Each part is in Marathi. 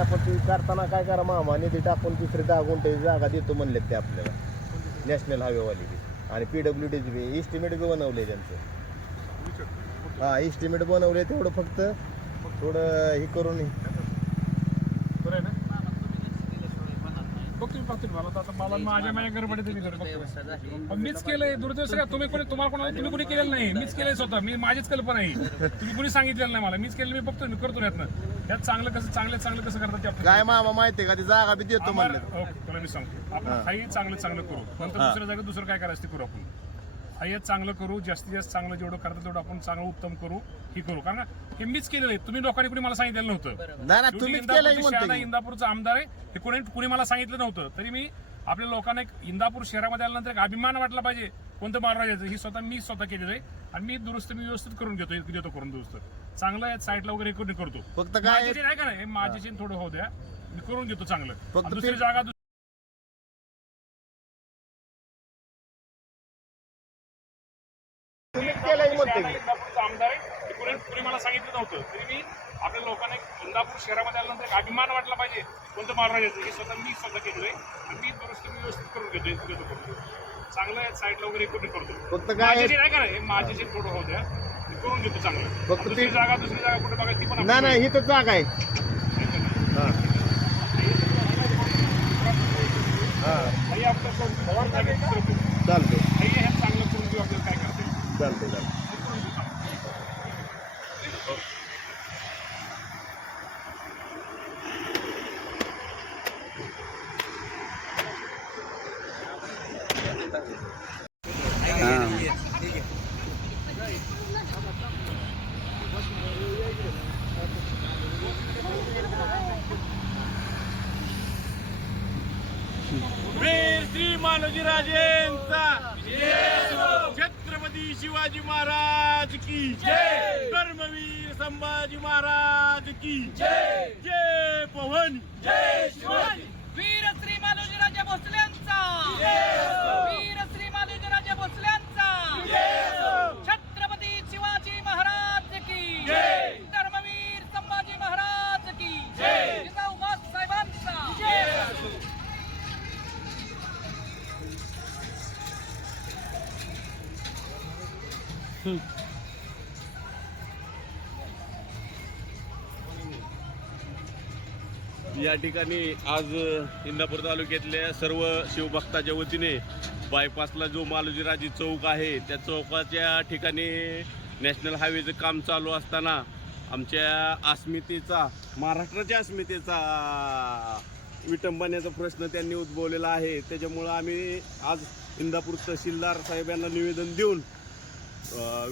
करा पण ती करताना काय करा मामा निधी टाकून दुसरी दहा गुंठे जागा देतो म्हणलेत ते आपल्याला. नॅशनल हायवेवाली बी आणि पी डब्ल्यू डीची बी इस्टिमेट बी बनवले त्यांचं. हा इस्टिमेट बनवले तेवढं फक्त थोडं हे करून बरं आहे ना? बघ तुम्ही मला तर आता मला माझ्या माझ्या गडबडीत बघतो. मीच केलंय दुर्दैव का तुम्ही कोणी तुम्हाला कोणाला तुम्ही कोणी केलेलं नाही. मीच केलंय स्वतः. मी माझीच कल्पना आहे. तुम्ही कोणी सांगितलेलं नाही मला. मीच केलं मी बघतो मी करतो यातनं यात चांगलं कसं चांगलं चांगलं कसं करतात ते काय मामा माहितीये का? ती जागा बी देतो म्हणले. आम्हाला- ओके, तुला मी सांगतो. आपण काही चांगलं चांगलं करू. नंतर दुसऱ्या जागेत दुसरं काय करायचं ते करू आपण. हाय चांगलं करू जास्तीत जास्त चांगलं जेवढं करता तेवढं आपण चांगलं उत्तम करू हे करू. कारण हे मीच केलेलं आहे. तुम्ही लोकांनी कोणी मला सांगितलेलं नव्हतं. नाही ना शेवटी तुम्हीच इंदापूरचे केलं म्हणते शहादा की. इंदापूरचा आमदार आहे. हे कोणी कुणी मला सांगितलं नव्हतं. तरी मी आपल्या लोकांना एक इंदापूर शहरामध्ये आल्यानंतर एक अभिमान वाटला पाहिजे कोणतं महाराजाचं ही स्वतः मी स्वतः केलेलं आहे आणि मी दुरुस्त मी व्यवस्थित करून घेतो देतो करून दुरुस्त. चांगलं आहे साईडला वगैरे करून करतो. फक्त काय नाही का नाही, माझ्याशी थोडं होऊ द्या. मी करून घेतो चांगलं. दुसरी जागा कोणी मला सांगितलं नव्हतं. तरी मी आपल्या लोकांना एक इंदापूर शहरामध्ये आल्यानंतर एक अभिमान वाटला पाहिजे कोणतं महाराजाचं हे स्वतः मी स्वतः केलेलं आहे आणि मी दुरुस्त मी व्यवस्थित करून घेतो देतो करून चांगलं आहे साईडला वगैरे करून करतो. फक्त काय नाही करा हे माझ्याशी थोडं होऊ द्या मी करून घेतो चांगलं. फक्त दुसरी ते- जागा दुसरी जागा कुठे बघायची ती पण नाही आपण नाही ही तर जागा आहे. हा. हा. हे आपलं जागेत चांगलं करून घेऊ आपल्याला काय करता येईल. चालतंय. वीर श्री मालोजीराजेंचा छत्रपती शिवाजी महाराज की जय. धर्मवीर संभाजी महाराज की जय. जय पवन. जय शिवाजी. वीर श्री मालोजीराजे भोसल्यांचा. वीर श्री मालोजीराजे भोसल्यांचा. छत्रपती शिवाजी महाराज की जय. या ठिकाणी आज इंदापूर तालुक्यातल्या सर्व शिवभक्ताच्या वतीने बायपासला जो मालोजीराजे चौक आहे त्या चौकाच्या ठिकाणी नॅशनल हायवेचं काम चालू असताना आमच्या अस्मितेचा महाराष्ट्राच्या अस्मितेचा विटंबण्याचा प्रश्न त्यांनी उद्भवलेला आहे. त्याच्यामुळं आम्ही आज इंदापूर तहसीलदार साहेबांना निवेदन देऊन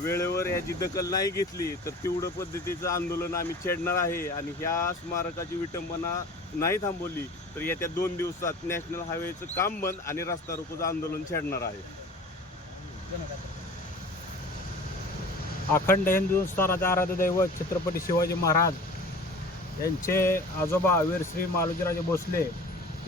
वेळेवर याची दखल नाही घेतली तर तेवढं पद्धतीचं आंदोलन आम्ही छेडणार आहे. आणि ह्या स्मारकाची विटंबना नाही थांबवली तर येत्या दोन दिवसात नॅशनल हायवेचं काम बंद आणि रस्ता रोकोचं आंदोलन छेडणार आहे. अखंड हिंदुस्थानाचे आराध्य दैवत छत्रपती शिवाजी महाराज यांचे आजोबा वीरश्री मालोजीराजे भोसले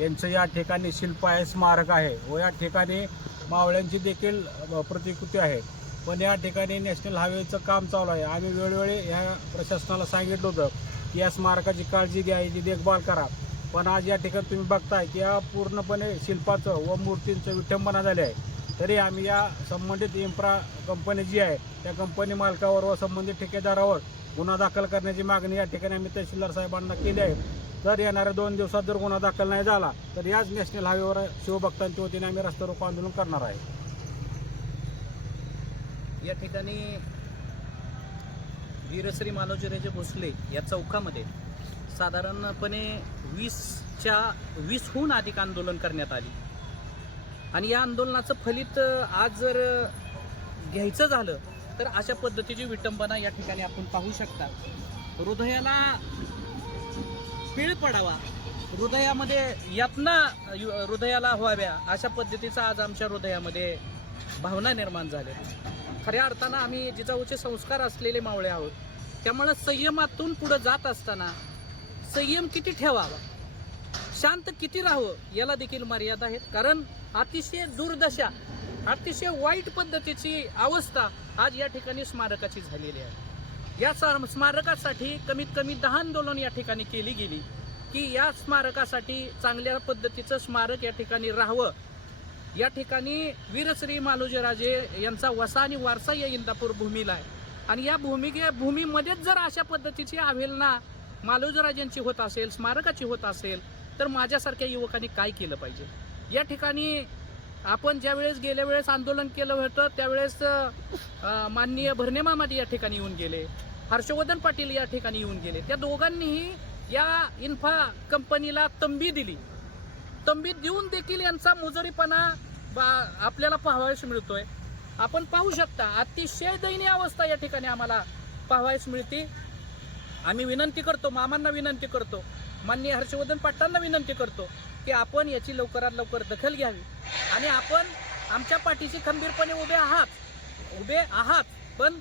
यांचं या ठिकाणी शिल्प आहे स्मारक आहे. व या ठिकाणी मावळ्यांची देखील प्रतिकृती आहे. पण या ठिकाणी नॅशनल हायवेचं काम चालू आहे. आम्ही वेळोवेळी ह्या प्रशासनाला सांगितलं होतं की या स्मारकाची काळजी घ्या याची देखभाल करा. पण आज या ठिकाणी तुम्ही बघताय की या पूर्णपणे शिल्पाचं व मूर्तींचं विटंबना झाले आहे. तरी आम्ही या संबंधित इम्प्रा कंपनी जी आहे त्या कंपनी मालकावर व संबंधित ठेकेदारावर गुन्हा दाखल करण्याची मागणी या ठिकाणी आम्ही तहसीलदार साहेबांना केली आहे. जर येणाऱ्या दोन दिवसात जर गुन्हा दाखल नाही झाला तर याच नॅशनल हायवेवर शिवभक्तांच्या वतीने आम्ही रस्ता रोको आंदोलन करणार आहे. या ठिकाणी वीरश्री मालोजीराजे भोसले या चौकामध्ये साधारणपणे वीसच्या वीसहून अधिक आंदोलन करण्यात आली. आणि या आंदोलनाचं फलित आज जर घ्यायचं झालं तर अशा पद्धतीची विटंबना या ठिकाणी आपण पाहू शकता. हृदयाला पीळ पडावा हृदयामध्ये यातना हृदयाला व्हाव्या अशा पद्धतीचा आज आमच्या हृदयामध्ये भावना निर्माण झाल्या. खऱ्या अर्थानं आम्ही जिजाऊचे संस्कार असलेले मावळे आहोत. त्यामुळं संयमातून पुढं जात असताना संयम किती ठेवावा? शांत किती राहावं? याला देखील मर्यादा आहेत. कारण अतिशय दुर्दशा अतिशय वाईट पद्धतीची अवस्था आज या ठिकाणी स्मारकाची झालेली आहे. या स्मारकासाठी कमीत कमी दहा आंदोलन या ठिकाणी केली गेली की या स्मारकासाठी चांगल्या पद्धतीचं स्मारक या ठिकाणी राहावं या ठिकाणी वीरश्री मालोजीराजे यांचा वसा आणि वारसा या इंदापूर भूमीला आहे. आणि या भूमिके भूमीमध्येच जर अशा पद्धतीची अवहेलना मालोजीराजांची होत असेल स्मारकाची होत असेल तर माझ्यासारख्या युवकांनी काय केलं पाहिजे? या ठिकाणी आपण ज्यावेळेस गेल्या वेळेस आंदोलन केलं होतं त्यावेळेस माननीय भरणे या ठिकाणी येऊन गेले हर्षवर्धन पाटील या ठिकाणी येऊन गेले. त्या दोघांनीही या इन्फा कंपनीला तंबी दिली. तंबी देऊन देखील यांचा मुजरीपणा बा- आपल्याला पाहावयास मिळतोय. आपण पाहू शकता अतिशय दयनीय अवस्था या ठिकाणी आम्हाला पाहावयास मिळते. आम्ही विनंती करतो मामांना विनंती करतो माननीय हर्षवर्धन पाटलांना विनंती करतो की आपण याची लवकरात लवकर दखल घ्यावी. आणि आपण आमच्या पाठीशी खंबीरपणे उभे आहात उभे आहात पण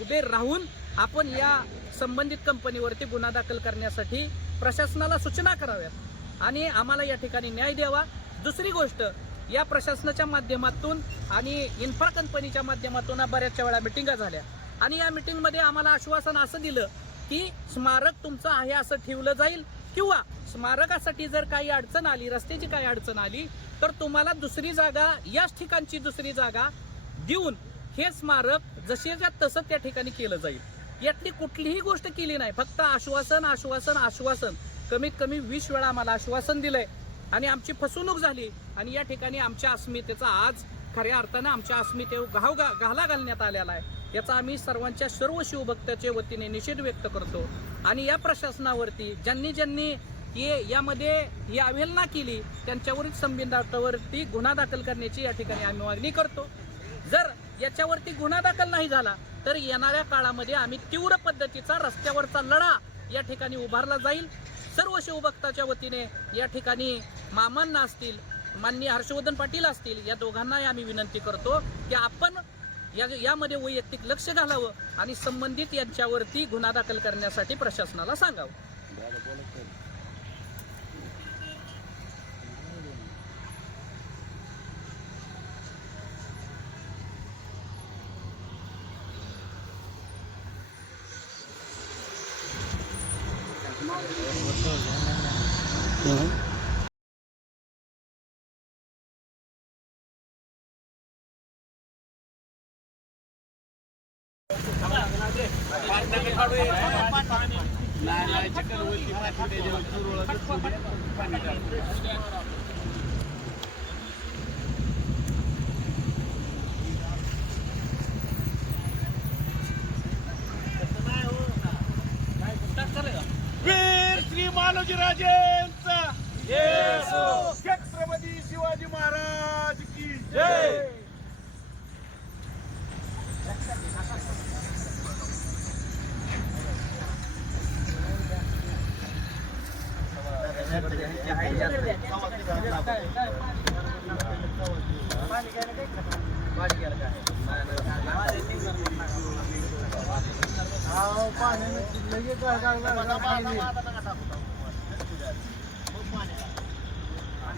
उभे राहून आपण या संबंधित कंपनीवरती गुन्हा दाखल करण्यासाठी प्रशासनाला सूचना कराव्यात. आणि आम्हाला या ठिकाणी न्याय द्यावा. दुसरी गोष्ट या प्रशासनाच्या माध्यमातून आणि इन्फ्रा कंपनीच्या माध्यमातून बऱ्याचशा वेळा मिटिंगा झाल्या. आणि या मिटिंगमध्ये आम्हाला आश्वासन असं दिलं की स्मारक तुमचं आहे असं ठेवलं जाईल किंवा स्मारकासाठी जर काही अडचण आली रस्त्याची काही अडचण आली तर तुम्हाला दुसरी जागा याच ठिकाणची दुसरी जागा देऊन हे स्मारक जसेच्या तसं त्या ठिकाणी केलं जाईल. यातली कुठलीही गोष्ट केली नाही. फक्त आश्वासन आश्वासन आश्वासन. कमीत कमी वीस वेळा आम्हाला आश्वासन दिलंय. आणि आमची फसवणूक झाली. आणि या ठिकाणी आमच्या अस्मितेचा आज खऱ्या अर्थानं आमच्या अस्मितेवर घाव गा घाला घालण्यात आलेला आहे. याचा आम्ही सर्वांच्या सर्व शिवभक्ताच्या वतीने निषेध व्यक्त करतो. आणि या प्रशासनावरती ज्यांनी ज्यांनी ये यामध्ये ही अवहेलना केली त्यांच्यावरील संबिंदावरती गुन्हा दाखल करण्याची या ठिकाणी आम्ही मागणी करतो. जर याच्यावरती गुन्हा दाखल नाही झाला तर येणाऱ्या काळामध्ये आम्ही तीव्र पद्धतीचा रस्त्यावरचा लढा या ठिकाणी उभारला जाईल. सर्व शिवभक्ताच्या वतीने या ठिकाणी मामांना असतील माननीय हर्षवर्धन पाटील असतील या दोघांनाही आम्ही विनंती करतो की आपण या यामध्ये वैयक्तिक लक्ष घालावं आणि संबंधित यांच्यावरती गुन्हा दाखल करण्यासाठी प्रशासनाला सांगावं. nữa नाही नाही चिकन होईल ती माती त्याच्यावर चुरळ श्री मालोजीराजेंचा छत्रपती शिवाजी महाराज की जय.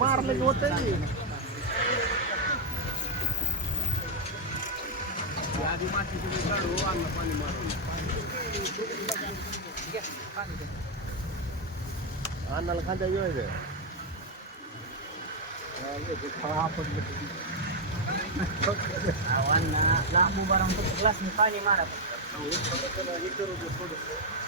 मारलं होत अन्नाला खांद्या वेळ लांब उभा राहून ग्लास पाणी मारा थडी दिसतोय का नाही कोणी वरण लांब फक्त पाणी मारा. एकदा